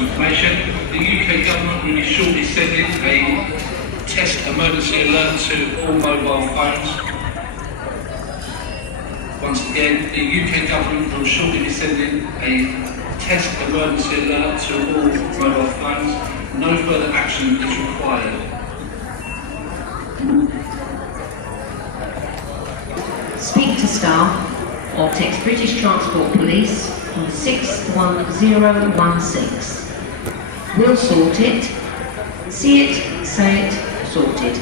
some information. The UK government will be shortly sending a test emergency alert to all mobile phones. Once again, the UK government will shortly be sending a test emergency alert to all mobile phones. No further action is required. Speak to staff or text British Transport Police on 61016. We'll sort it. See it, say it, sorted.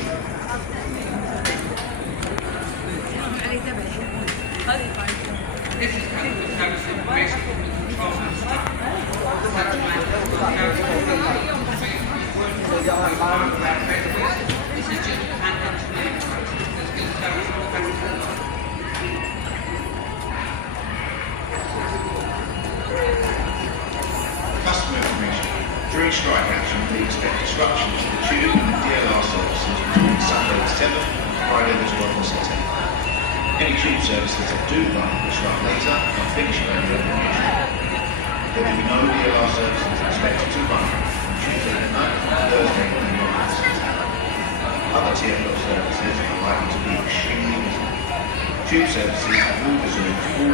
Customer information. During strike action, we expect disruptions to the tube and DLR services between Sunday the 7th and Friday the 12th of September. Any tube services that do run will start later and finish earlier than usual. There will be no DLR services expected to run from Tuesday the 9th and Thursday the 11th. Other TfL services are likely to be extremely busy. Tube services will resume full